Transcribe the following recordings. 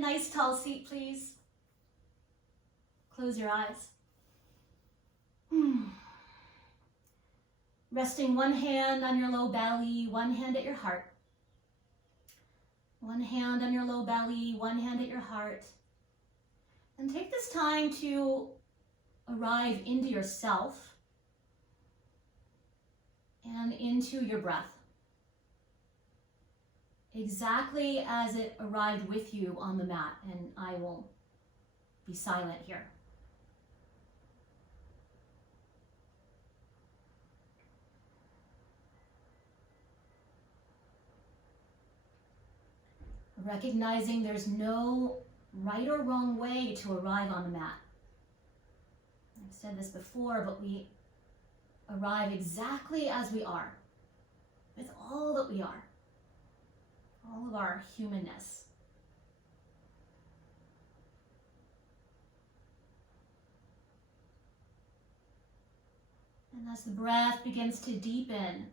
a nice tall seat, please. Close your eyes. Resting one hand on your low belly, one hand at your heart. One hand on your low belly, one hand at your heart. And take this time to arrive into yourself and into your breath, exactly as it arrived with you on the mat, and I will be silent here. Recognizing there's no right or wrong way to arrive on the mat. I've said this before, but we arrive exactly as we are, with all that we are, all of our humanness. And as the breath begins to deepen,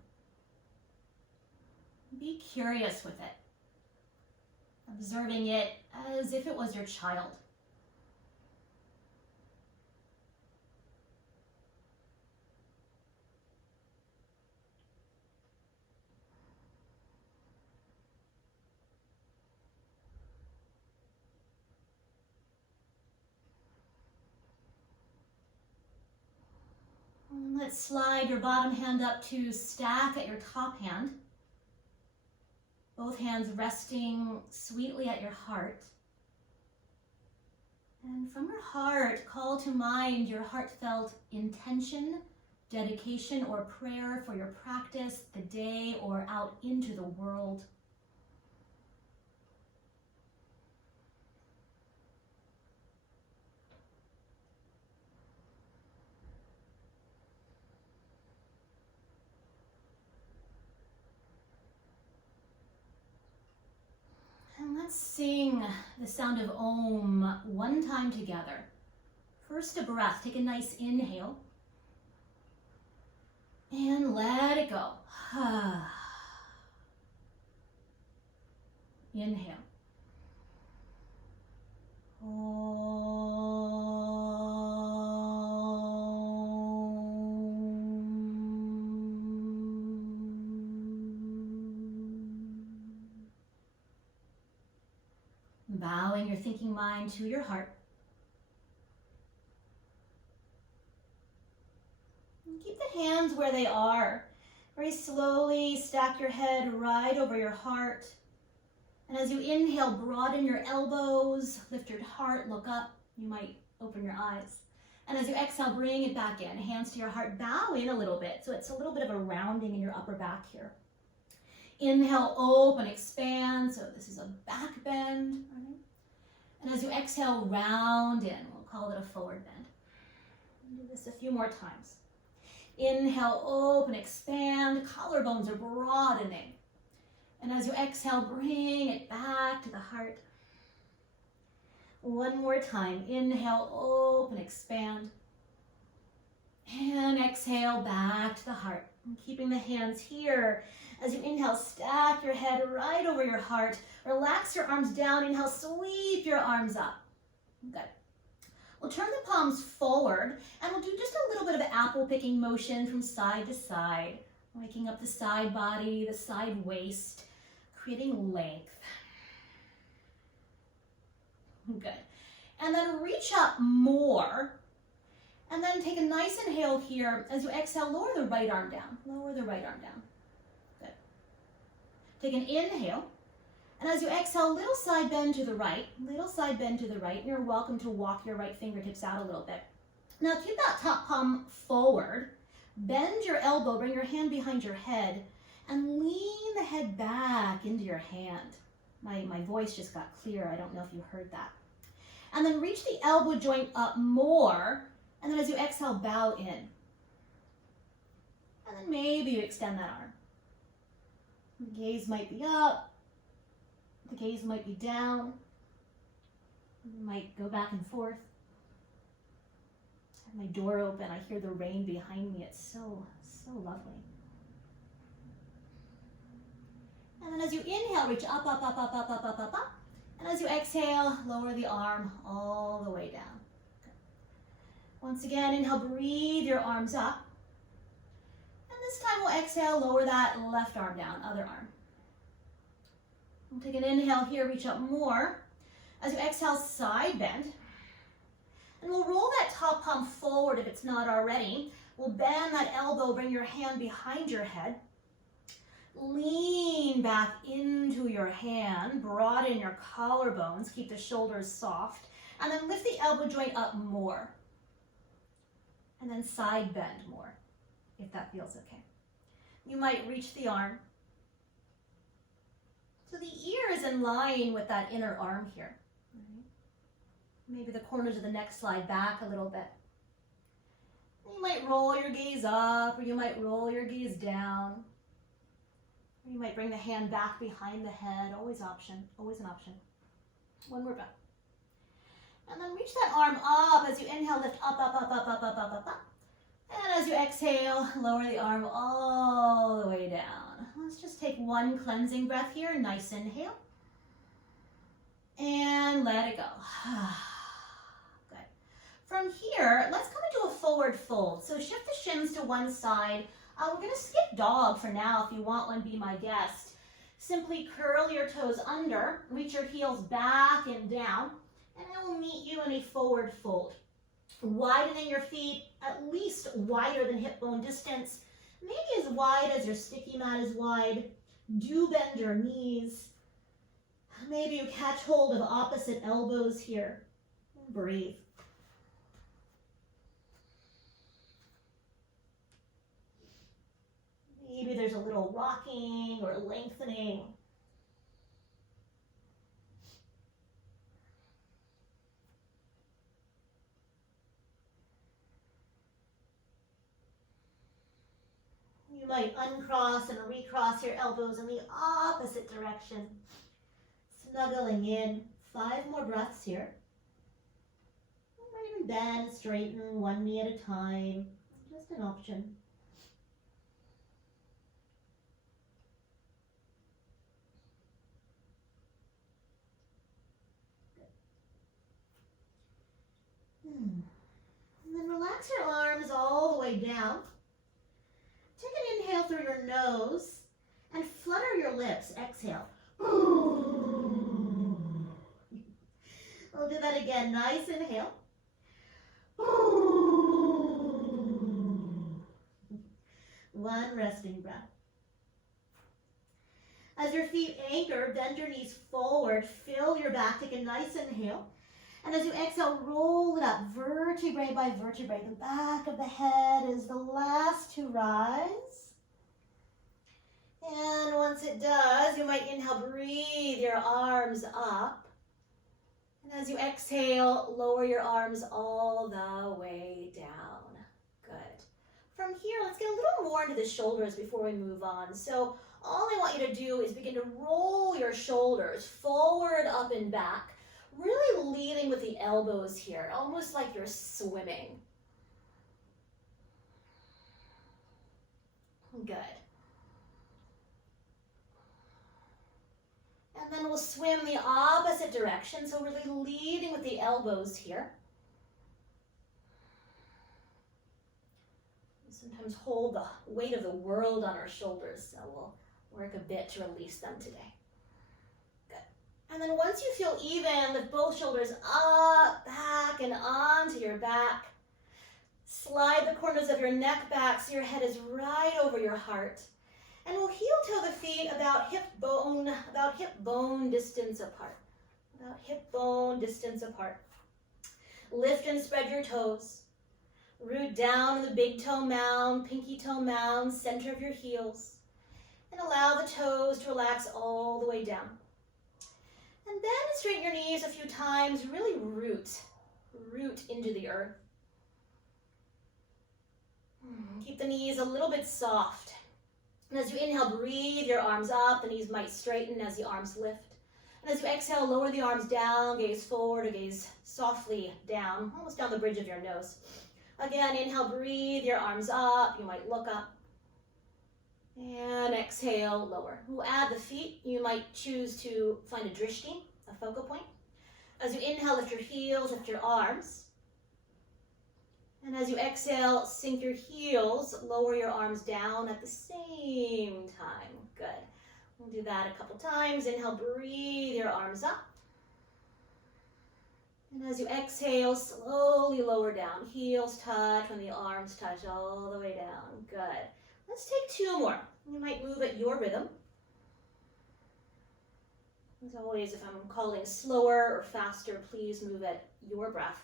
be curious with it, observing it as if it was your child. And let's slide your bottom hand up to stack at your top hand. Both hands resting sweetly at your heart. And from your heart, call to mind your heartfelt intention, dedication, or prayer for your practice, the day, or out into the world. And let's sing the sound of Om one time together. First, a breath. Take a nice inhale. And let it go. Inhale. Bowing your thinking mind to your heart. And keep the hands where they are. Very slowly stack your head right over your heart. And as you inhale, broaden your elbows, lift your heart, look up. You might open your eyes. And as you exhale, bring it back in. Hands to your heart, bow in a little bit. So it's a little bit of a rounding in your upper back here. Inhale, open, expand. So this is a back bend. Right? And as you exhale, round in. We'll call it a forward bend. Do this a few more times. Inhale, open, expand. Collarbones are broadening. And as you exhale, bring it back to the heart. One more time. Inhale, open, expand. And exhale, back to the heart. And keeping the hands here. As you inhale, stack your head right over your heart. Relax your arms down. Inhale, sweep your arms up. Good. We'll turn the palms forward, and we'll do just a little bit of apple picking motion from side to side, waking up the side body, the side waist, creating length. Good. And then reach up more, and then take a nice inhale here. As you exhale, lower the right arm down. Lower the right arm down. Good. Take an inhale. And as you exhale, little side bend to the right, little side bend to the right. And you're welcome to walk your right fingertips out a little bit. Now keep that top palm forward. Bend your elbow, bring your hand behind your head, and lean the head back into your hand. My voice just got clear. I don't know if you heard that. And then reach the elbow joint up more. And then as you exhale, bow in. And then maybe you extend that arm. The gaze might be up. The gaze might be down. You might go back and forth. I have my door open. I hear the rain behind me. It's so lovely. And then as you inhale, reach up, up, up, up, up, up, up, up, up. And as you exhale, lower the arm all the way down. Good. Once again, inhale, breathe your arms up. And this time we'll exhale, lower that left arm down, other arm. We'll take an inhale here, reach up more. As you exhale, side bend. And we'll roll that top palm forward if it's not already. We'll bend that elbow, bring your hand behind your head. Lean back into your hand, broaden your collarbones, keep the shoulders soft, and then lift the elbow joint up more. And then side bend more, if that feels okay. You might reach the arm. So the ear is in line with that inner arm here. Maybe the corners of the neck slide back a little bit. You might roll your gaze up, or you might roll your gaze down. Or you might bring the hand back behind the head, always an option. One more breath. And then reach that arm up as you inhale, lift up, up, up, up, up, up, up, up, up. And as you exhale, lower the arm all the way down. Let's just take one cleansing breath here, nice inhale. And let it go. Good. From here, let's come into a forward fold. So shift the shins to one side. We're going to skip dog for now. If you want one, be my guest. Simply curl your toes under, reach your heels back and down, and I will meet you in a forward fold. Widening your feet at least wider than hip bone distance, maybe as wide as your sticky mat is wide. Do bend your knees. Maybe you catch hold of opposite elbows here. Breathe. Maybe there's a little rocking or lengthening. You might uncross and recross your elbows in the opposite direction. Snuggling in. 5 more breaths here. You might even bend, straighten, one knee at a time. Just an option. And then relax your arms all the way down. Take an inhale through your nose and flutter your lips. Exhale. We'll do that again. Nice inhale. One resting breath. As your feet anchor, bend your knees forward. Fill your back. Take a nice inhale. And as you exhale, roll it up, vertebrae by vertebrae. The back of the head is the last to rise. And once it does, you might inhale, breathe your arms up. And as you exhale, lower your arms all the way down. Good. From here, let's get a little more into the shoulders before we move on. So all I want you to do is begin to roll your shoulders forward, up, and back. Really leading with the elbows here, almost like you're swimming. Good. And then we'll swim the opposite direction, so really leading with the elbows here. We sometimes hold the weight of the world on our shoulders, so we'll work a bit to release them today. And then once you feel even, lift both shoulders up, back, and onto your back. Slide the corners of your neck back so your head is right over your heart. And we'll heel-toe the feet about hip bone distance apart. About hip bone distance apart. Lift and spread your toes. Root down in the big toe mound, pinky toe mound, center of your heels. And allow the toes to relax all the way down. And then straighten your knees a few times, really root into the earth. Keep the knees a little bit soft. And as you inhale, breathe your arms up. The knees might straighten as the arms lift. And as you exhale, lower the arms down, gaze forward or gaze softly down, almost down the bridge of your nose. Again, inhale, breathe your arms up. You might look up. And exhale, lower. We'll add the feet. You might choose to find a drishti a focal point. As you inhale, lift your heels, lift your arms. And as you exhale, sink your heels, lower your arms down at the same time. Good. We'll do that a couple times. Inhale, breathe your arms up. And as you exhale, slowly lower down. Heels touch when the arms touch all the way down. Good. Let's take 2 more. You might move at your rhythm. As always, if I'm calling slower or faster, please move at your breath.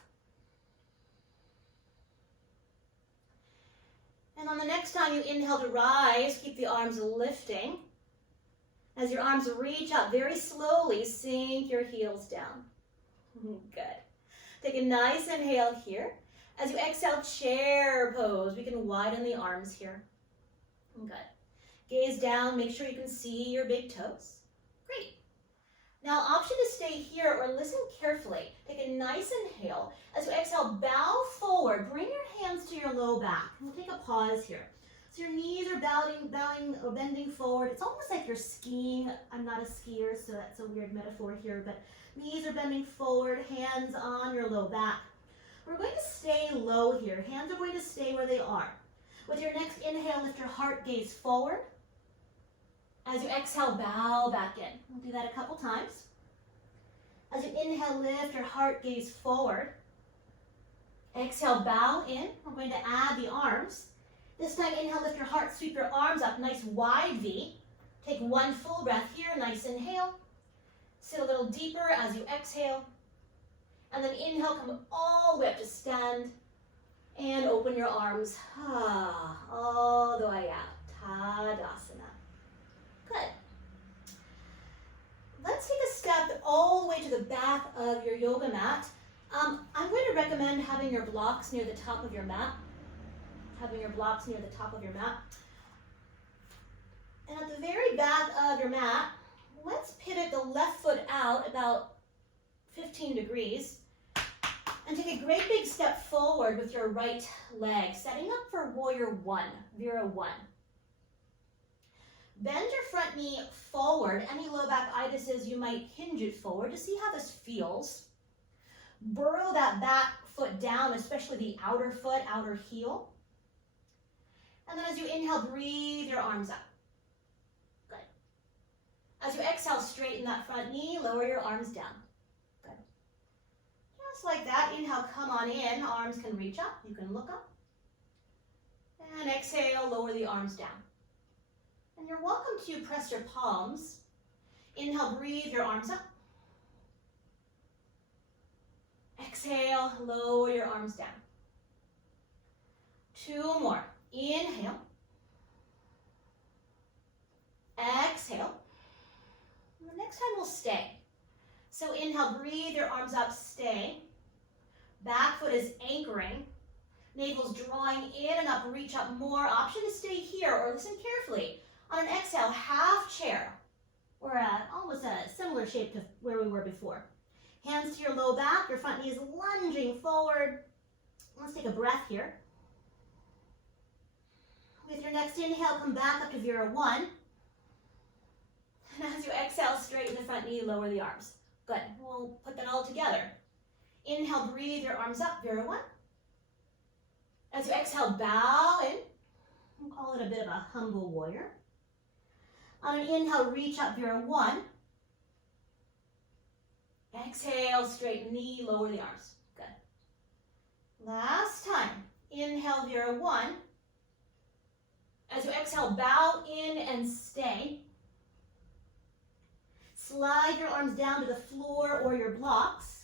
And on the next time you inhale to rise, keep the arms lifting. As your arms reach up very slowly, sink your heels down. Good. Take a nice inhale here. As you exhale, chair pose. We can widen the arms here. Good. Gaze down, make sure you can see your big toes. Great. Now, option to stay here or listen carefully. Take a nice inhale. As you exhale, bow forward. Bring your hands to your low back. We'll take a pause here. So your knees are bowing or bending forward. It's almost like you're skiing. I'm not a skier, so that's a weird metaphor here, but knees are bending forward, hands on your low back. We're going to stay low here. Hands are going to stay where they are. With your next inhale, lift your heart gaze forward. As you exhale, bow back in. We'll do that a couple times. As you inhale, lift your heart gaze forward. Exhale, bow in. We're going to add the arms. This time, inhale, lift your heart, sweep your arms up, nice wide V. Take 1 full breath here, nice inhale. Sit a little deeper as you exhale. And then inhale, come all the way up to stand. And open your arms all the way out. Tadasana. Good. Let's take a step all the way to the back of your yoga mat. I'm going to recommend having your blocks near the top of your mat. And at the very back of your mat, let's pivot the left foot out about 15 degrees and take a great big step forward with your right leg, setting up for warrior 1, Vira 1. Bend your front knee forward. Any low back itises, you might hinge it forward to see how this feels. Burrow that back foot down, especially the outer foot, outer heel. And then as you inhale, breathe your arms up. Good. As you exhale, straighten that front knee, lower your arms down. Good. Just like that, inhale, come on in. Arms can reach up. You can look up. And exhale, lower the arms down. And you're welcome to press your palms. Inhale, breathe your arms up. Exhale, lower your arms down. 2 more. Inhale. Exhale. And the next time we'll stay. So inhale, breathe your arms up, stay. Back foot is anchoring. Navel's drawing in and up, reach up more. Option to stay here or listen carefully. On an exhale, half chair. We're at almost a similar shape to where we were before. Hands to your low back, your front knee is lunging forward. Let's take a breath here. With your next inhale, come back up to Vira 1. And as you exhale, straighten the front knee, lower the arms. Good. We'll put that all together. Inhale, breathe your arms up, Vira 1. As you exhale, bow in. We'll call it a bit of a humble warrior. On an inhale, reach up, Vira 1. Exhale, straighten knee, lower the arms. Good. Last time. Inhale, Vira 1. As you exhale, bow in and stay. Slide your arms down to the floor or your blocks.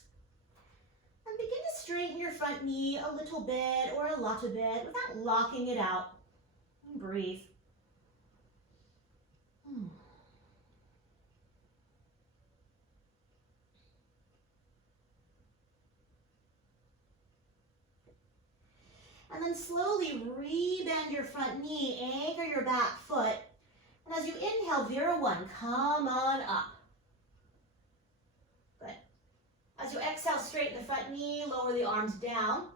And begin to straighten your front knee a little bit or a lot of bit without locking it out. And breathe. And then slowly rebend your front knee, anchor your back foot. And as you inhale, Vira 1, come on up. Good. As you exhale, straighten the front knee, lower the arms down.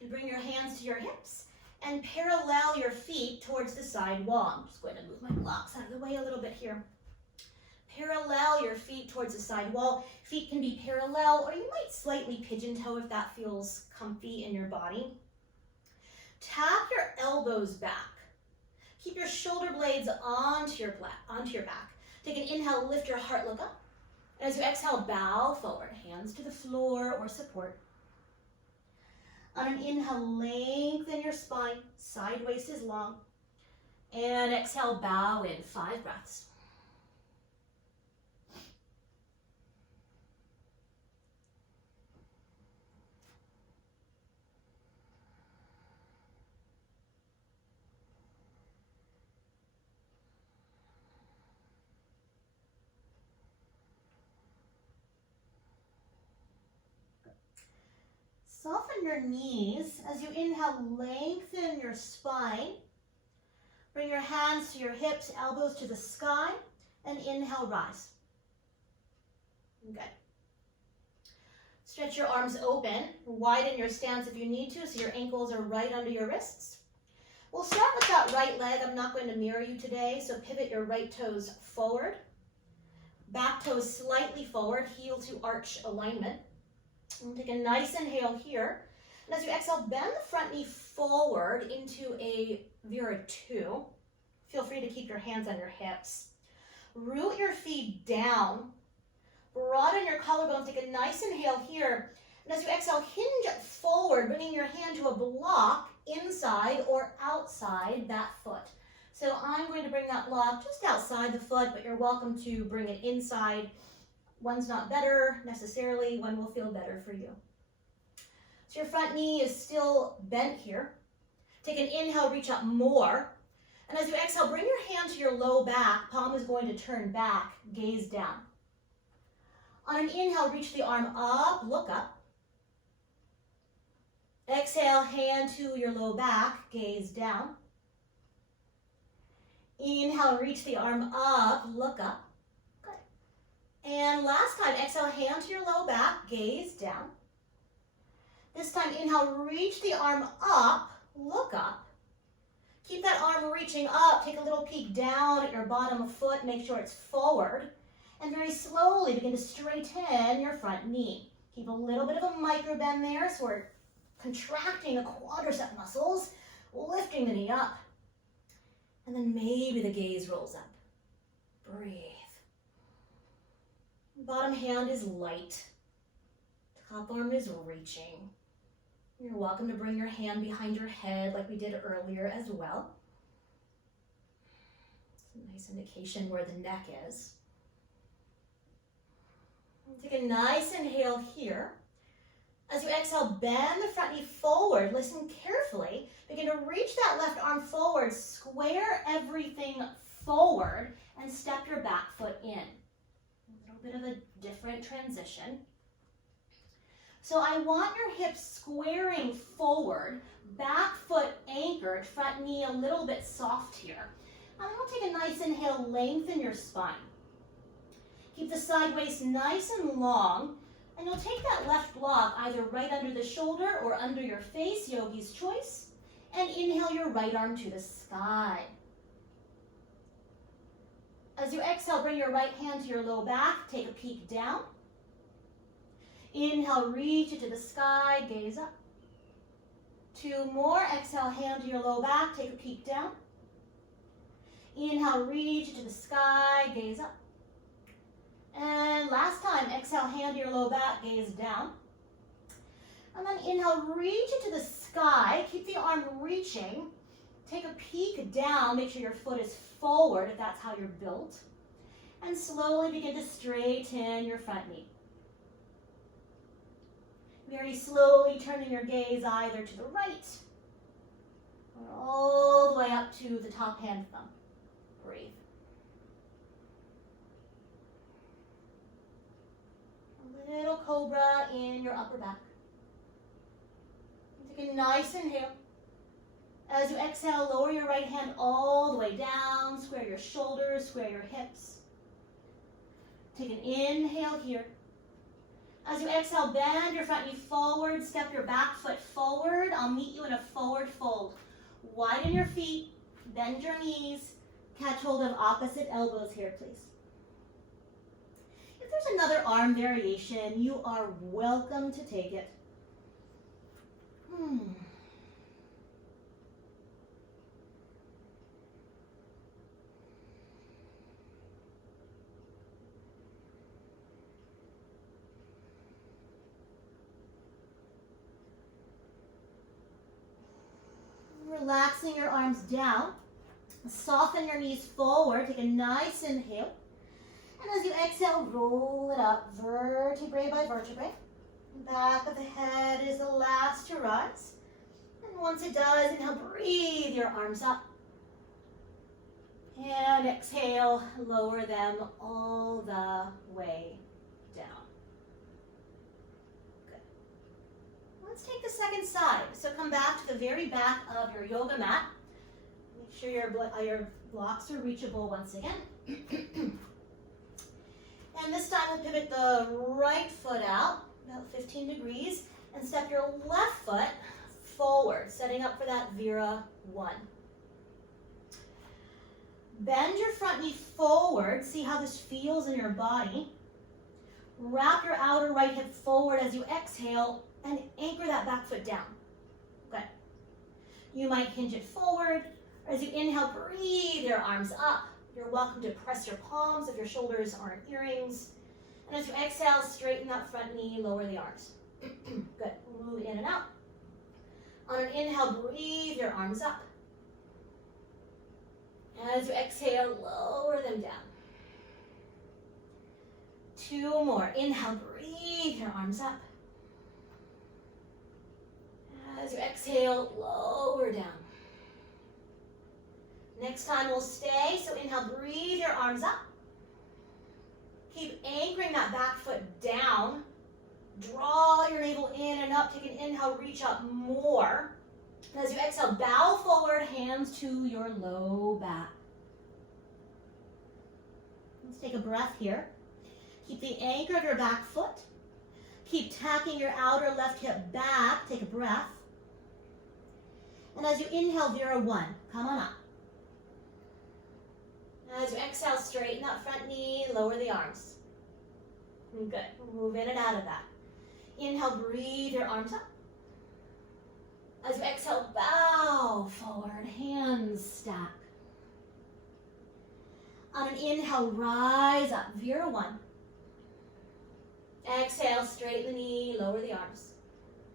You bring your hands to your hips and parallel your feet towards the side wall. I'm just going to move my blocks out of the way a little bit here. parallel your feet towards the side wall. Feet can be parallel, or you might slightly pigeon toe if that feels comfy in your body. Tap your elbows back. Keep your shoulder blades onto your back. Take an inhale, lift your heart, look up. And as you exhale, bow forward, hands to the floor or support. On an inhale, lengthen your spine, side waist is long. And exhale, bow in, 5 breaths. Soften your knees. As you inhale, lengthen your spine. Bring your hands to your hips, elbows to the sky, and inhale, rise. Good. Stretch your arms open. Widen your stance if you need to, so your ankles are right under your wrists. We'll start with that right leg. I'm not going to mirror you today, so pivot your right toes forward. Back toes slightly forward, heel to arch alignment. And take a nice inhale here. And as you exhale, bend the front knee forward into a Vira 2. Feel free to keep your hands on your hips. Root your feet down. Broaden your collarbones. Take a nice inhale here. And as you exhale, hinge forward, bringing your hand to a block inside or outside that foot. So I'm going to bring that block just outside the foot, but you're welcome to bring it inside. One's not better necessarily, one will feel better for you. So your front knee is still bent here. Take an inhale, reach up more. And as you exhale, bring your hand to your low back. Palm is going to turn back, gaze down. On an inhale, reach the arm up, look up. Exhale, hand to your low back, gaze down. Inhale, reach the arm up, look up. And last time, exhale, hand to your low back, gaze down. This time, inhale, reach the arm up, look up. Keep that arm reaching up. Take a little peek down at your bottom foot. Make sure it's forward. And very slowly begin to straighten your front knee. Keep a little bit of a micro bend there, so we're contracting the quadricep muscles, lifting the knee up. And then maybe the gaze rolls up. Breathe. Bottom hand is light. Top arm is reaching. You're welcome to bring your hand behind your head like we did earlier as well. It's a nice indication where the neck is. Take a nice inhale here. As you exhale, bend the front knee forward. Listen carefully. Begin to reach that left arm forward. Square everything forward and step your back foot in. Bit of a different transition. So I want your hips squaring forward, back foot anchored, front knee a little bit soft here. And then we'll take a nice inhale, lengthen your spine. Keep the side waist nice and long, and you'll take that left block either right under the shoulder or under your face, yogi's choice, and inhale your right arm to the sky. As you exhale, bring your right hand to your low back, take a peek down. Inhale, reach it to the sky, gaze up. 2 more, exhale, hand to your low back, take a peek down. Inhale, reach it to the sky, gaze up. And last time, exhale, hand to your low back, gaze down. And then inhale, reach it to the sky, keep the arm reaching. Take a peek down, make sure your foot is forward if that's how you're built. And slowly begin to straighten your front knee. Very slowly turning your gaze either to the right or all the way up to the top hand thumb. Breathe. A little cobra in your upper back. Take a nice inhale. As you exhale, lower your right hand all the way down. Square your shoulders, square your hips. Take an inhale here. As you exhale, bend your front knee forward. Step your back foot forward. I'll meet you in a forward fold. Widen your feet. Bend your knees. Catch hold of opposite elbows here, please. there's another arm variation. You are welcome to take it. Relaxing your arms down. Soften your knees forward. Take a nice inhale. And as you exhale, roll it up vertebrae by vertebrae. Back of the head is the last to rise. And once it does, inhale, breathe your arms up. And exhale, lower them all the way down. Good. Let's take the second side. So come back to the very back of your yoga mat. Make sure your blocks are reachable once again. And this time we'll pivot the right foot out, about 15 degrees, and step your left foot forward, setting up for that Vira 1. Bend your front knee forward. See how this feels in your body. Wrap your outer right hip forward as you exhale and anchor that back foot down. Good. You might hinge it forward. Or as you inhale, breathe your arms up. You're welcome to press your palms if your shoulders aren't earrings. And as you exhale, straighten that front knee, lower the arms. Good. Move in and out. On an inhale, breathe your arms up. As you exhale, lower them down. 2 more. Inhale, breathe your arms up. As you exhale, lower down. Next time we'll stay, so inhale, breathe your arms up. Keep anchoring that back foot down. Draw your navel in and up. Take an inhale, reach up more. And as you exhale, bow forward, hands to your low back. Let's take a breath here. Keep the anchor of your back foot. Keep tacking your outer left hip back. Take a breath. And as you inhale, Vira 1, come on up. As you exhale, straighten that front knee, lower the arms. Good. Move in and out of that. Inhale, breathe your arms up. As you exhale, bow forward, hands stack. On an inhale, rise up, Vira 1. Exhale, straighten the knee, lower the arms.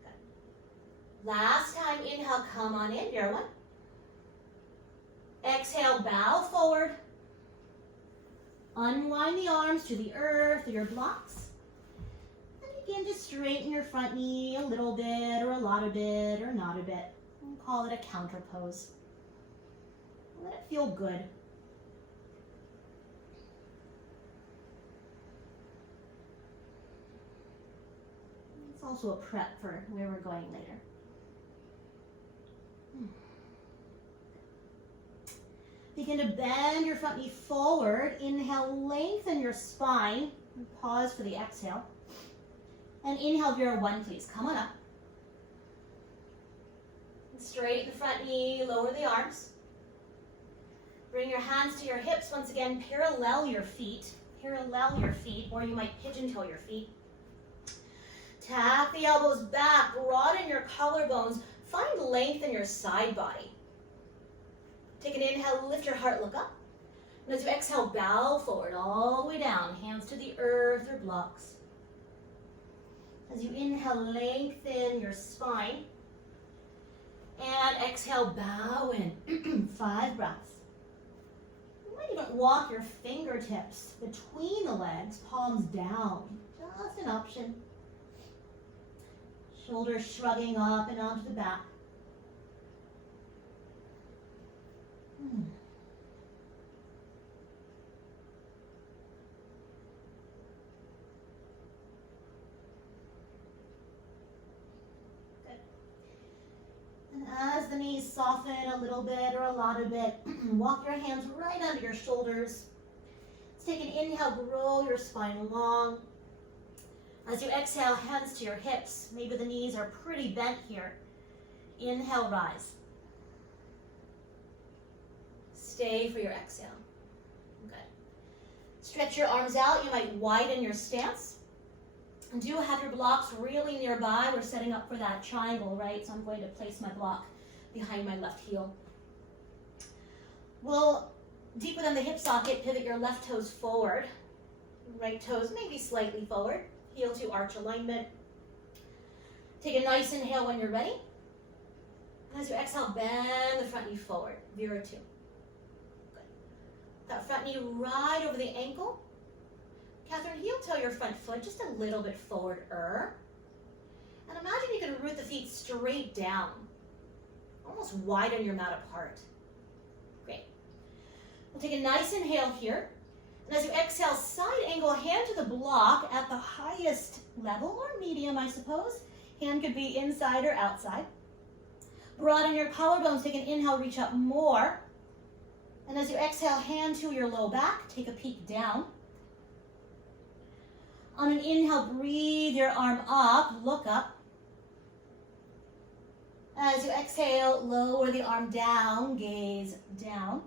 Good. Last time, inhale, come on in, Vira 1. Exhale, bow forward. Unwind the arms to the earth or your blocks. And begin to straighten your front knee a little bit or a lot of bit or not a bit. We'll call it a counter pose. Let it feel good. It's also a prep for where we're going later. Begin to bend your front knee forward. Inhale, lengthen your spine. Pause for the exhale. And inhale, Vira 1, please. Come on up. Straighten the front knee, lower the arms. Bring your hands to your hips. Once again, parallel your feet. Parallel your feet, or you might pigeon toe your feet. Tap the elbows back. Broaden your collarbones. Find length in your side body. Take an inhale, lift your heart, look up. And as you exhale, bow forward all the way down, hands to the earth or blocks. As you inhale, lengthen your spine. And exhale, bow in. 5 breaths. You might even walk your fingertips between the legs, palms down. Just an option. Shoulders shrugging up and onto the back. Good. And as the knees soften a little bit or a lot of it, walk your hands right under your shoulders. Let's take an inhale, grow your spine long. As you exhale, hands to your hips. Maybe the knees are pretty bent here. Inhale, rise. Stay for your exhale. Good. Stretch your arms out. You might widen your stance. And do have your blocks really nearby. We're setting up for that triangle, right? So I'm going to place my block behind my left heel. We'll, deep within the hip socket, pivot your left toes forward. Right toes maybe slightly forward. Heel to arch alignment. Take a nice inhale when you're ready. And as you exhale, bend the front knee forward. Vira 2. Good. That front knee right over the ankle. Catherine, heel toe your front foot just a little bit forward. And imagine you can root the feet straight down. Almost widen your mat apart. Great. We'll take a nice inhale here. And as you exhale, side angle, hand to the block at the highest level, or medium, I suppose. Hand could be inside or outside. Broaden your collarbones. Take an inhale, reach up more. And as you exhale, hand to your low back. Take a peek down. On an inhale, breathe your arm up, look up. As you exhale, lower the arm down, gaze down.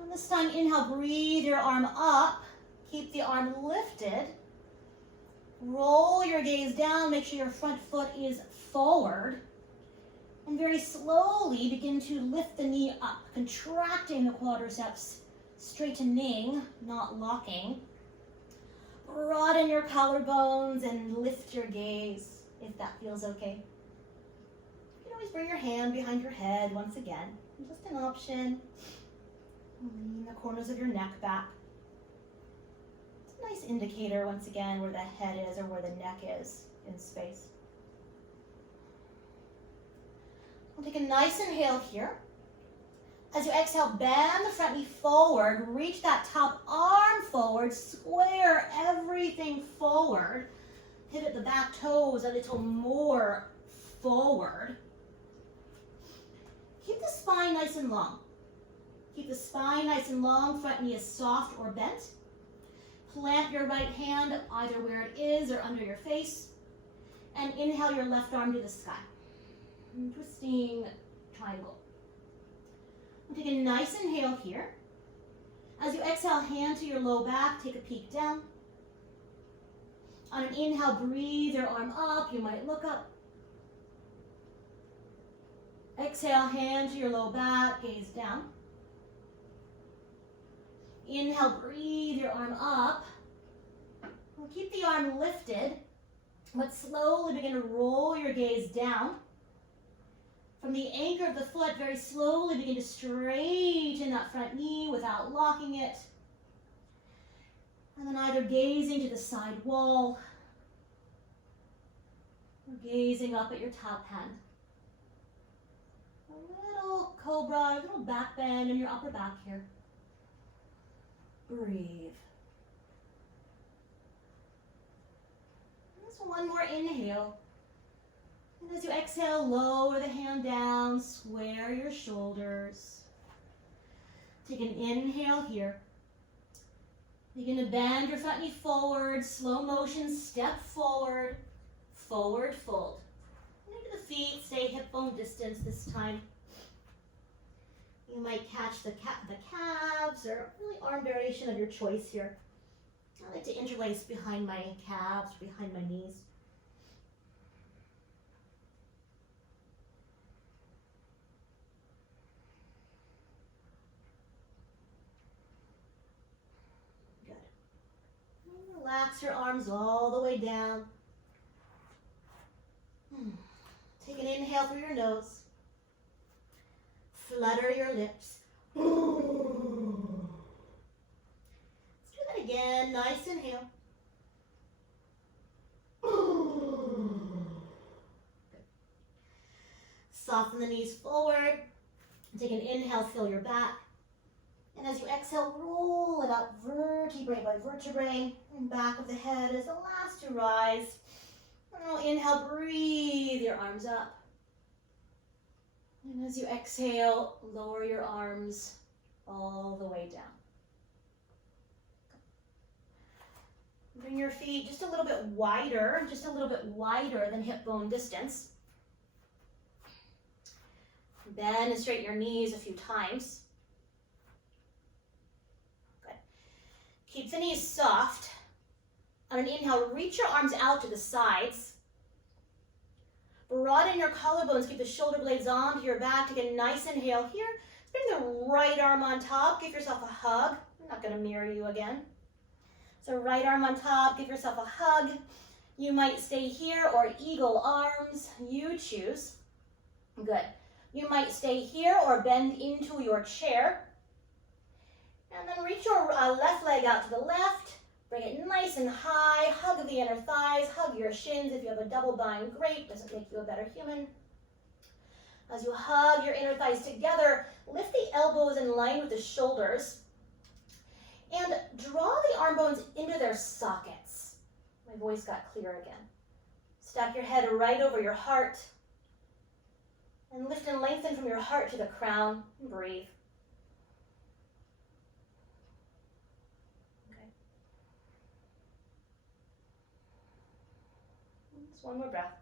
And this time, inhale, breathe your arm up, keep the arm lifted. Roll your gaze down, make sure your front foot is forward. And very slowly begin to lift the knee up, contracting the quadriceps, straightening, not locking. Broaden your collarbones and lift your gaze, if that feels okay. You can always bring your hand behind your head once again. Just an option. Lean the corners of your neck back. It's a nice indicator, once again, where the head is or where the neck is in space. We'll take a nice inhale here. As you exhale, bend the front knee forward, reach that top arm forward, square everything forward. Pivot the back toes a little more forward. Keep the spine nice and long. Keep the spine nice and long, front knee is soft or bent. Plant your right hand either where it is or under your face. And inhale your left arm to the sky. Twisting triangle. Take a nice inhale here. As you exhale, hand to your low back, take a peek down. On an inhale, breathe your arm up. You might look up. Exhale, hand to your low back, gaze down. Inhale, breathe your arm up. We'll keep the arm lifted, but slowly begin to roll your gaze down. From the anchor of the foot, very slowly begin to straighten that front knee without locking it. And then either gazing to the side wall or gazing up at your top hand. A little cobra, a little back bend in your upper back here. Breathe. Just one more inhale. And as you exhale, lower the hand down, square your shoulders. Take an inhale here. Begin to bend your front knee forward, slow motion, step forward, forward fold. Into the feet, stay hip bone distance this time. You might catch the calves or really arm variation of your choice here. I like to interlace behind my calves, behind my knees. Relax your arms all the way down. Take an inhale through your nose. Flutter your lips. Let's do that again. Nice inhale. Good. Soften the knees forward. Take an inhale, fill your back. And as you exhale, roll it up vertebrae by vertebrae. And back of the head is the last to rise. Now inhale, breathe your arms up. And as you exhale, lower your arms all the way down. Bring your feet just a little bit wider than hip bone distance. Bend and straighten your knees a few times. Good. Keep the knees soft. On an inhale, reach your arms out to the sides. Broaden your collarbones. Keep the shoulder blades onto your back. Take a nice inhale here. Bring the right arm on top. Give yourself a hug. I'm not going to mirror you again. So right arm on top. Give yourself a hug. You might stay here or eagle arms. You choose. Good. You might stay here or bend into your chair. And then reach your left leg out to the left. Bring it nice and high. Hug the inner thighs. Hug your shins. If you have a double bind, great. Doesn't make you a better human. As you hug your inner thighs together, lift the elbows in line with the shoulders. And draw the arm bones into their sockets. My voice got clear again. Stack your head right over your heart. And lift and lengthen from your heart to the crown. And breathe. Okay. Just one more breath.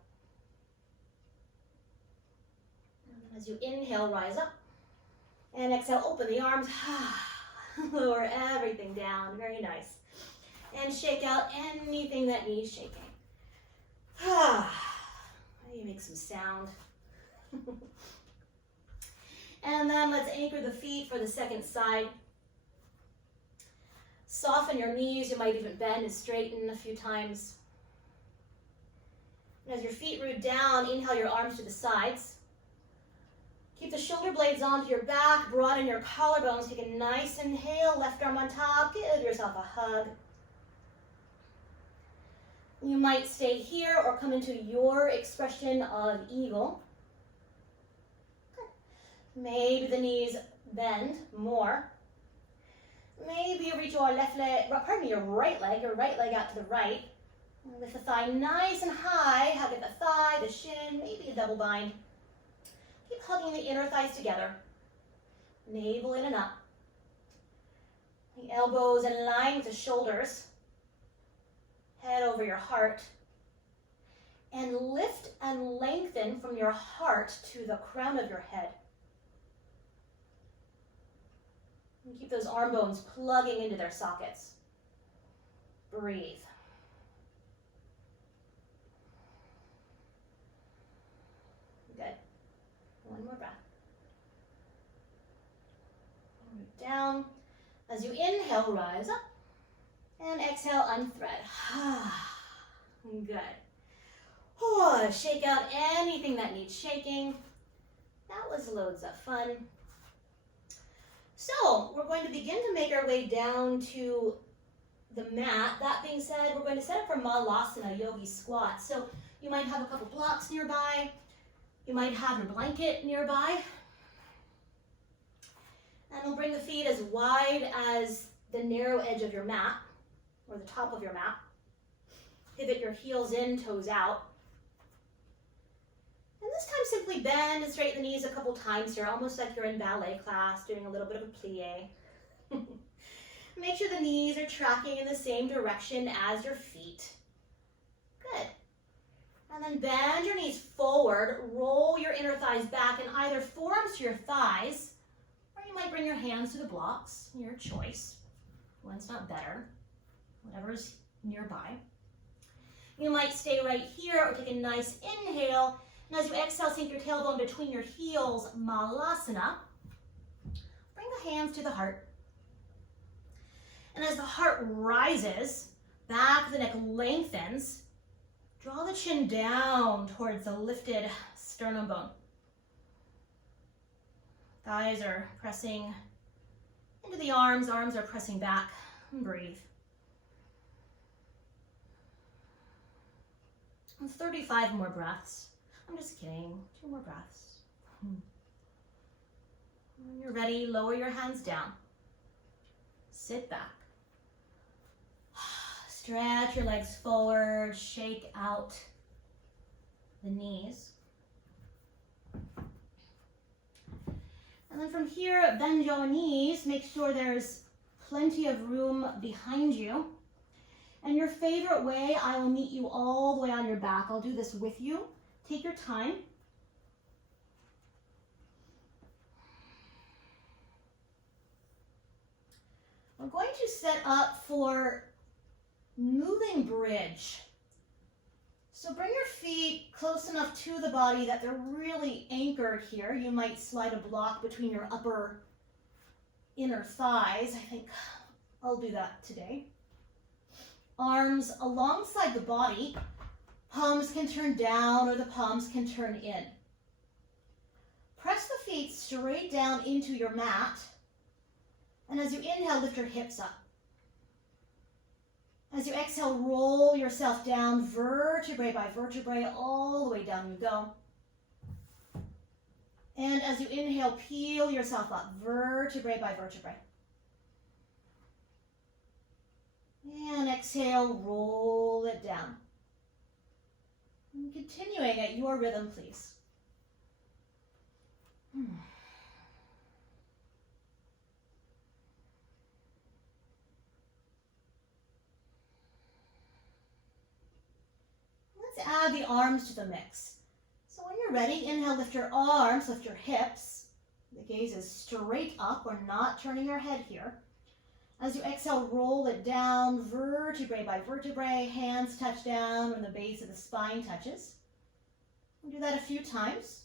And as you inhale, rise up. And exhale, open the arms. Lower everything down. Very nice. And shake out anything that needs shaking. Maybe make some sound. And then let's anchor the feet for the second side. Soften your knees. You might even bend and straighten a few times. And as your feet root down, inhale your arms to the sides. Keep the shoulder blades onto your back. Broaden your collarbones. Take a nice inhale. Left arm on top. Give yourself a hug. You might stay here or come into your expression of eagle. Good. Maybe the knees bend more. Maybe you reach your your right leg out to the right. Lift the thigh nice and high. Hug at the thigh, the shin, maybe a double bind. Keep hugging the inner thighs together. Navel in and up. The elbows in line with the shoulders. Head over your heart. And lift and lengthen from your heart to the crown of your head. And keep those arm bones plugging into their sockets. Breathe. Good. One more breath. Root down. As you inhale, rise up. And exhale, unthread. Good. Shake out anything that needs shaking. That was loads of fun. So we're going to begin to make our way down to the mat. That being said, we're going to set up for Malasana, yogi squat. So you might have a couple blocks nearby. You might have your blanket nearby. And we'll bring the feet as wide as the narrow edge of your mat, or the top of your mat. Pivot your heels in, toes out. And this time simply bend and straighten the knees a couple times here, almost like you're in ballet class, doing a little bit of a plie. Make sure the knees are tracking in the same direction as your feet. Good. And then bend your knees forward, roll your inner thighs back, and either forearms to your thighs, or you might bring your hands to the blocks, your choice. One's not better, whatever's nearby. You might stay right here or take a nice inhale. And as you exhale, sink your tailbone between your heels, Malasana. Bring the hands to the heart. And as the heart rises, back of the neck lengthens, draw the chin down towards the lifted sternum bone. Thighs are pressing into the arms are pressing back. And breathe. 35 more breaths. I'm just kidding. 2 more breaths. When you're ready, lower your hands down. Sit back. Stretch your legs forward. Shake out the knees. And then from here, bend your knees. Make sure there's plenty of room behind you. And your favorite way, I will meet you all the way on your back. I'll do this with you. Take your time. We're going to set up for moving bridge. So bring your feet close enough to the body that they're really anchored here. You might slide a block between your upper inner thighs. I think I'll do that today. Arms alongside the body. Palms can turn down or the palms can turn in. Press the feet straight down into your mat. And as you inhale, lift your hips up. As you exhale, roll yourself down vertebrae by vertebrae, all the way down you go. And as you inhale, peel yourself up vertebrae by vertebrae. And exhale, roll it down. And continuing at your rhythm, please. Let's add the arms to the mix. So when you're ready, inhale, lift your arms, lift your hips. The gaze is straight up. We're not turning our head here. As you exhale, roll it down vertebrae by vertebrae. Hands touch down when the base of the spine touches. We'll do that a few times.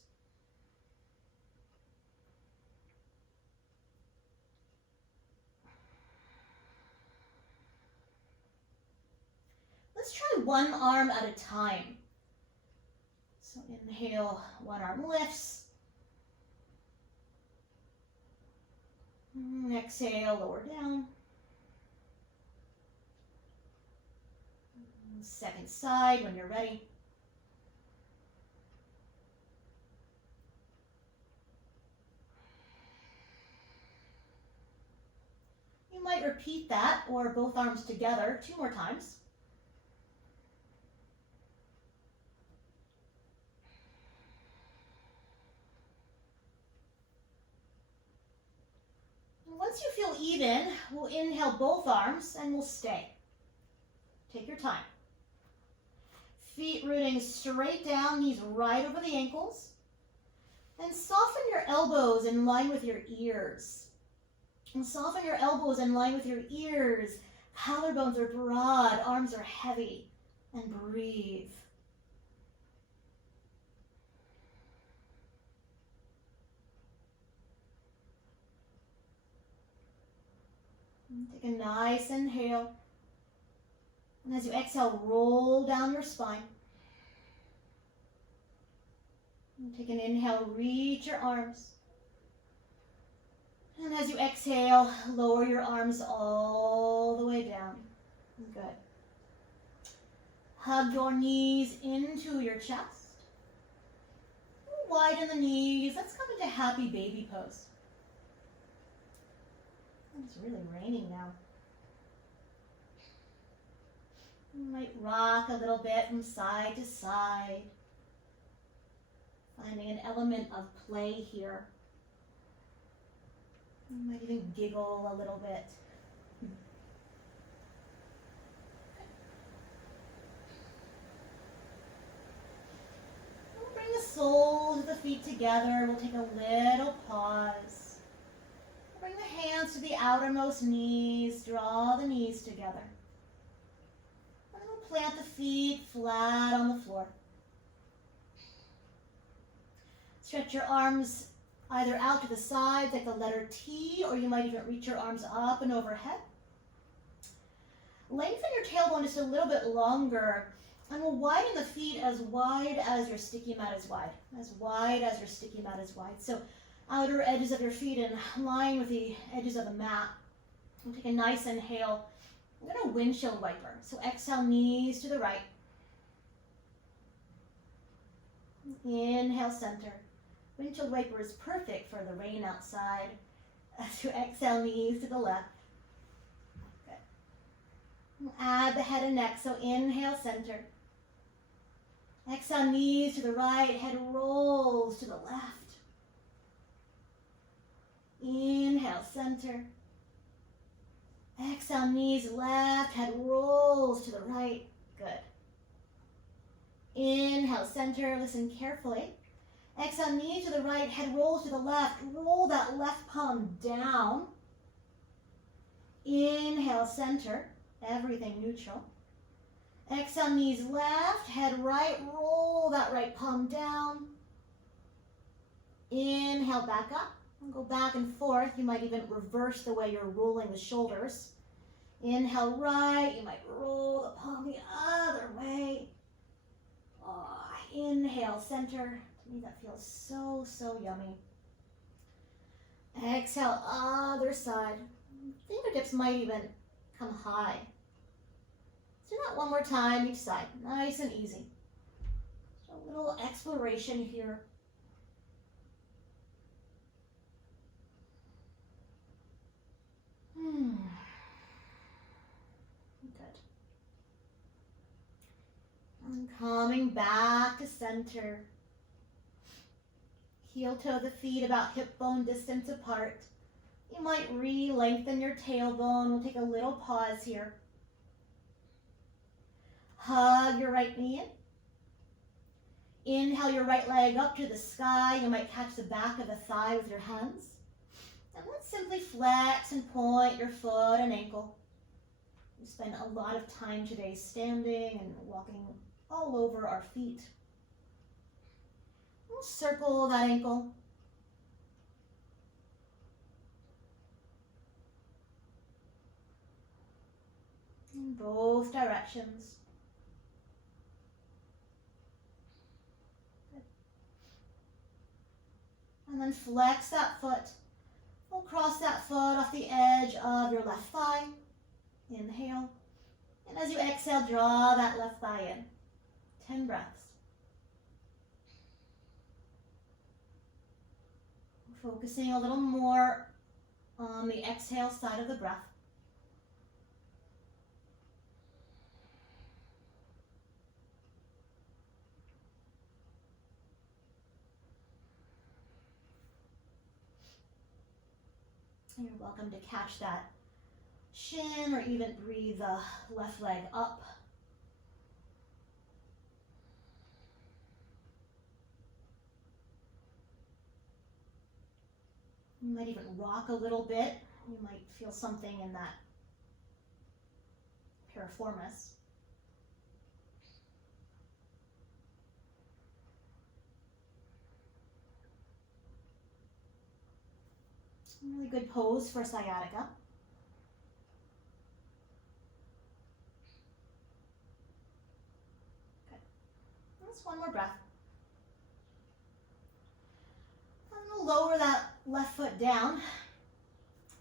Let's try one arm at a time. So inhale, one arm lifts. Exhale, lower down. Second side when you're ready. You might repeat that or both arms together 2 more times. Once you feel even, we'll inhale both arms and we'll stay. Take your time. Feet rooting straight down, knees right over the ankles. And soften your elbows in line with your ears. And soften your elbows in line with your ears. Collarbones are broad, arms are heavy. And breathe. Take a nice inhale. And as you exhale, roll down your spine. And take an inhale, reach your arms. And as you exhale, lower your arms all the way down. Good. Hug your knees into your chest. Widen the knees. Let's come into happy baby pose. It's really raining now. You might rock a little bit from side to side, finding an element of play here. You might even giggle a little bit. We'll bring the soles of the feet together. We'll take a little pause. Bring the hands to the outermost knees. Draw the knees together. And then we'll plant the feet flat on the floor. Stretch your arms either out to the sides like the letter T, or you might even reach your arms up and overhead. Lengthen your tailbone just a little bit longer, and we'll widen the feet as wide as your sticky mat is wide. As wide as your sticky mat is wide. So outer edges of your feet in line with the edges of the mat. We'll take a nice inhale. I'm going to windshield wiper. So exhale, knees to the right. Inhale, center. Windshield wiper is perfect for the rain outside. As you exhale, knees to the left. Good. We'll add the head and neck. So inhale, center. Exhale, knees to the right. Head rolls to the left. Inhale, center. Exhale, knees left, head rolls to the right. Good. Inhale, center. Listen carefully. Exhale, knee to the right, head rolls to the left. Roll that left palm down. Inhale, center, everything neutral. Exhale, knees left, head right, roll that right palm down. Inhale, back up, and go back and forth. You might even reverse the way you're rolling the shoulders. Inhale, right, you might roll the palm the other way. Oh, inhale, center. To me, that feels so, so yummy. Exhale, other side. Fingertips might even come high. Do that one more time, each side. Nice and easy. A little exploration here. Good. And coming back to center. Heel toe the feet about hip bone distance apart. You might re-lengthen your tailbone. We'll take a little pause here. Hug your right knee in. Inhale your right leg up to the sky. You might catch the back of the thigh with your hands. And let's simply flex and point your foot and ankle. We spend a lot of time today standing and walking all over our feet. We'll circle that ankle. In both directions. Good. And then flex that foot. We'll cross that foot off the edge of your left thigh. Inhale. And as you exhale, draw that left thigh in. 10 breaths. Focusing a little more on the exhale side of the breath. You're welcome to catch that shin or even breathe the left leg up. You might even rock a little bit. You might feel something in that piriformis. Really good pose for sciatica. Good. Just one more breath. And we'll lower that left foot down.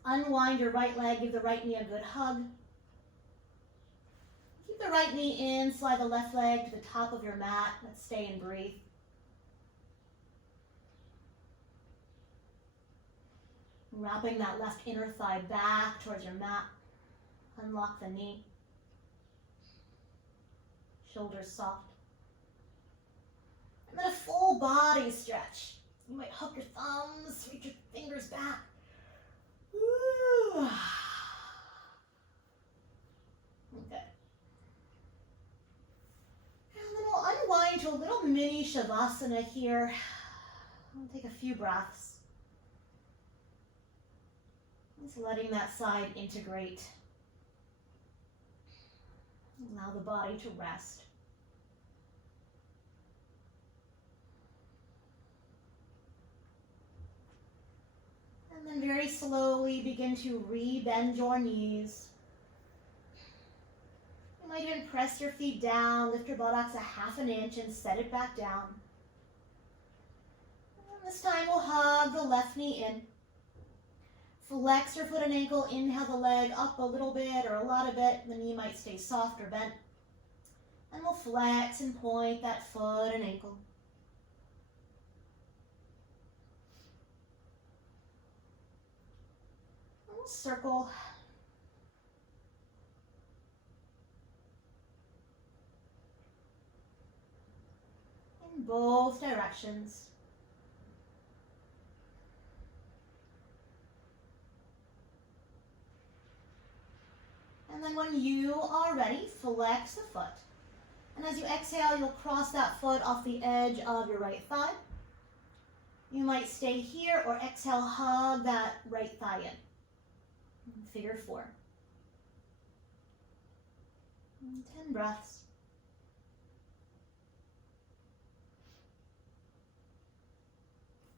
Unwind your right leg, give the right knee a good hug. Keep the right knee in, slide the left leg to the top of your mat. Let's stay and breathe. Wrapping that left inner thigh back towards your mat. Unlock the knee. Shoulders soft. And then a full body stretch. You might hook your thumbs, reach your fingers back. Ooh. Okay. And then we'll unwind to a little mini shavasana here. We'll take a few breaths. Just letting that side integrate. Allow the body to rest. And then very slowly begin to re-bend your knees. You might even press your feet down, lift your buttocks a half an inch and set it back down. And this time we'll hug the left knee in. Flex your foot and ankle, inhale the leg up a little bit or a lot of it. The knee might stay soft or bent. And we'll flex and point that foot and ankle. And we'll circle. In both directions. And then when you are ready, flex the foot. And as you exhale, you'll cross that foot off the edge of your right thigh. You might stay here or exhale, hug that right thigh in. Figure 4. And 10 breaths.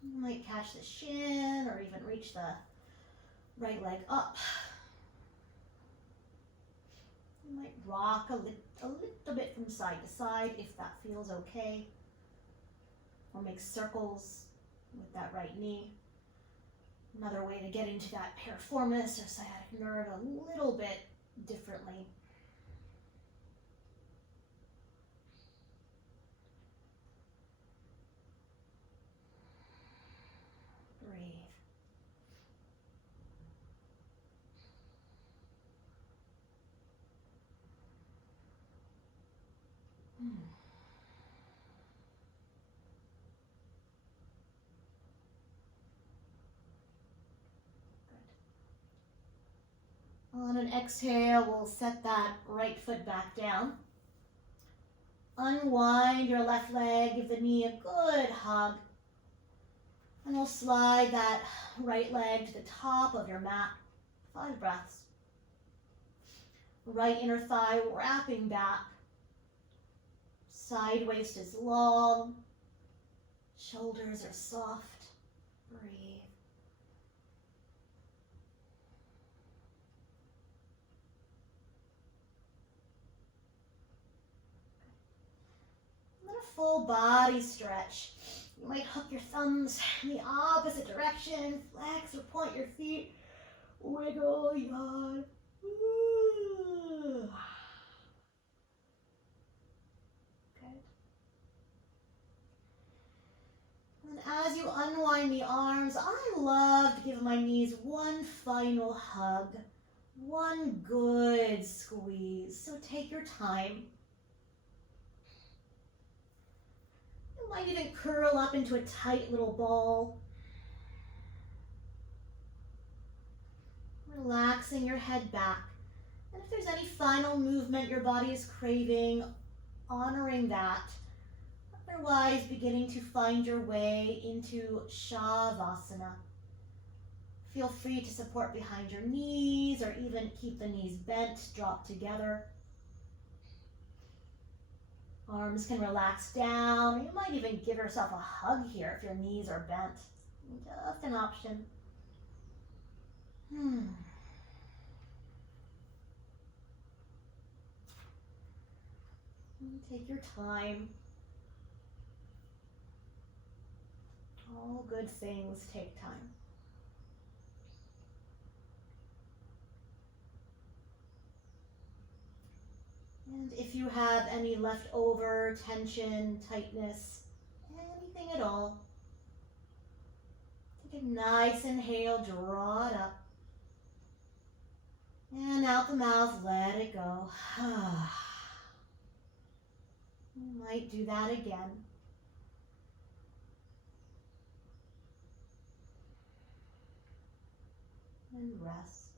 You might catch the shin or even reach the right leg up. You might rock a little bit from side to side if that feels okay. Or make circles with that right knee. Another way to get into that piriformis or sciatic nerve a little bit differently. Breathe. On an exhale, we'll set that right foot back down. Unwind your left leg, give the knee a good hug. And we'll slide that right leg to the top of your mat. 5 breaths. Right inner thigh wrapping back. Side waist is long. Shoulders are soft. Breathe. And then a full body stretch. You might hook your thumbs in the opposite direction, flex or point your feet, wiggle, yawn. Good. And as you unwind the arms, I love to give my knees one final hug, one good squeeze. So take your time. You might even curl up into a tight little ball. Relaxing your head back. And if there's any final movement your body is craving, honoring that. Otherwise, beginning to find your way into Shavasana. Feel free to support behind your knees or even keep the knees bent, drop together. Arms can relax down. You might even give yourself a hug here if your knees are bent. Just an option. Take your time. All good things take time. And if you have any leftover tension, tightness, anything at all, take a nice inhale, draw it up. And out the mouth, let it go. You might do that again. And rest.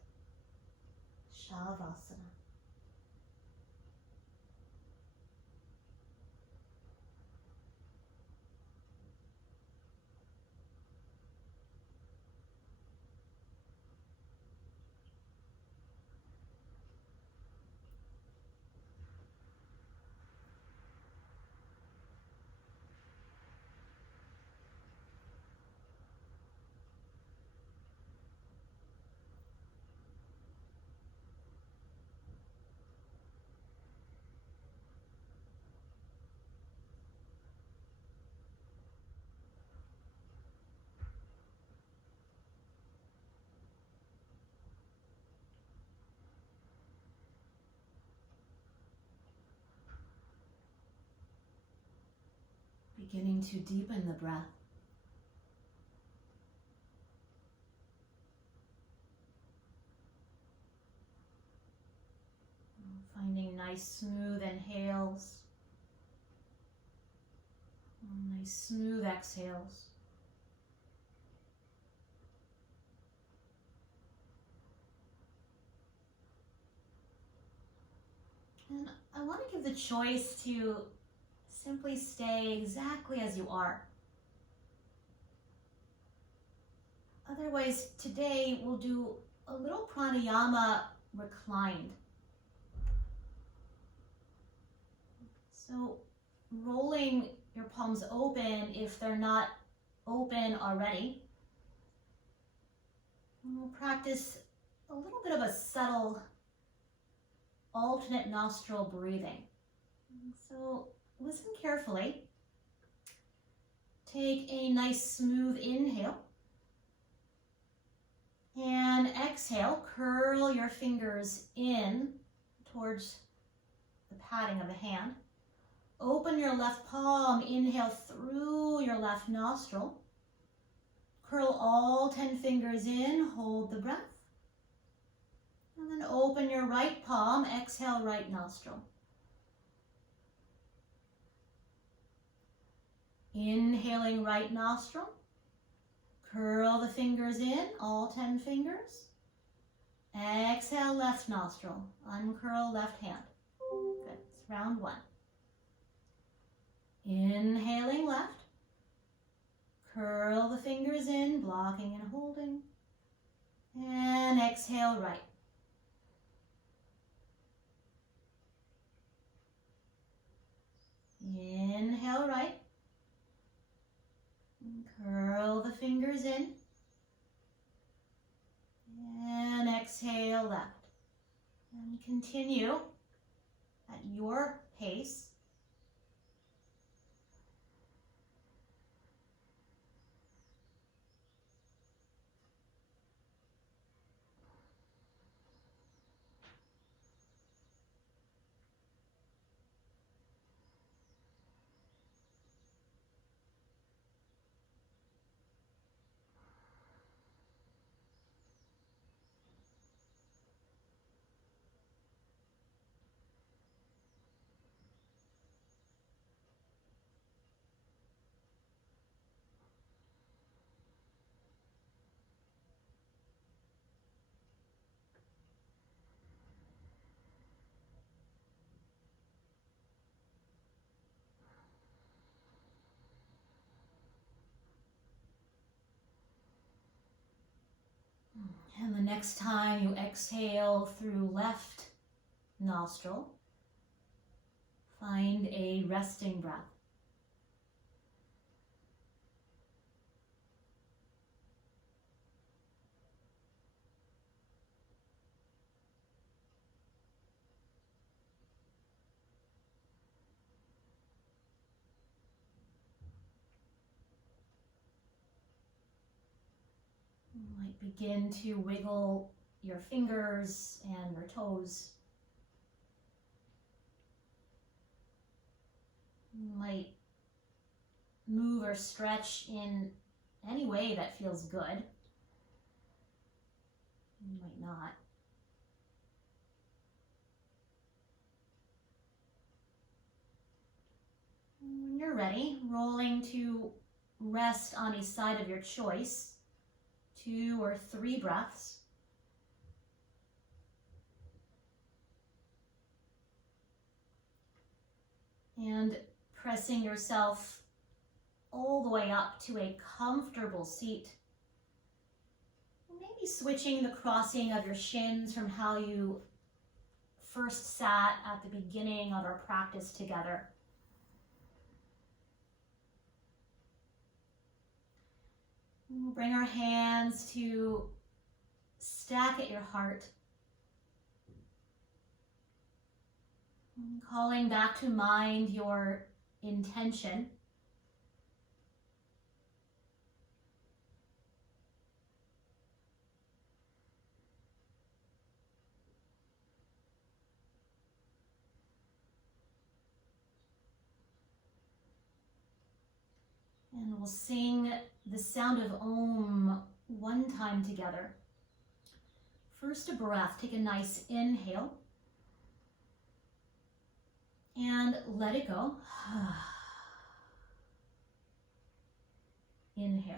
Shavasana. Beginning to deepen the breath. Finding nice smooth inhales. Nice smooth exhales. And I want to give the choice to simply stay exactly as you are. Otherwise, today we'll do a little pranayama reclined. So rolling your palms open if they're not open already. And we'll practice a little bit of a subtle alternate nostril breathing. So listen carefully. Take a nice smooth inhale. And exhale, curl your fingers in towards the padding of the hand. Open your left palm, inhale through your left nostril. Curl all 10 fingers in, hold the breath. And then open your right palm, exhale right nostril. Inhaling right nostril. Curl the fingers in, all 10 fingers. Exhale left nostril, uncurl left hand. Good, it's round one. Inhaling left. Curl the fingers in, blocking and holding. And exhale right. Inhale right. Curl the fingers in. And exhale left. And continue at your pace. And the next time you exhale through left nostril, find a resting breath. You might begin to wiggle your fingers and your toes. You might move or stretch in any way that feels good. You might not. When you're ready, rolling to rest on a side of your choice, 2 or 3 breaths. And pressing yourself all the way up to a comfortable seat. Maybe switching the crossing of your shins from how you first sat at the beginning of our practice together. We'll bring our hands to stack at your heart. Calling back to mind your intention. And we'll sing the sound of Om one time together. First a breath, take a nice inhale. And let it go. Inhale.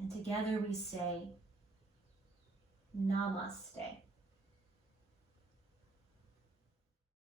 And together we say, Namaste.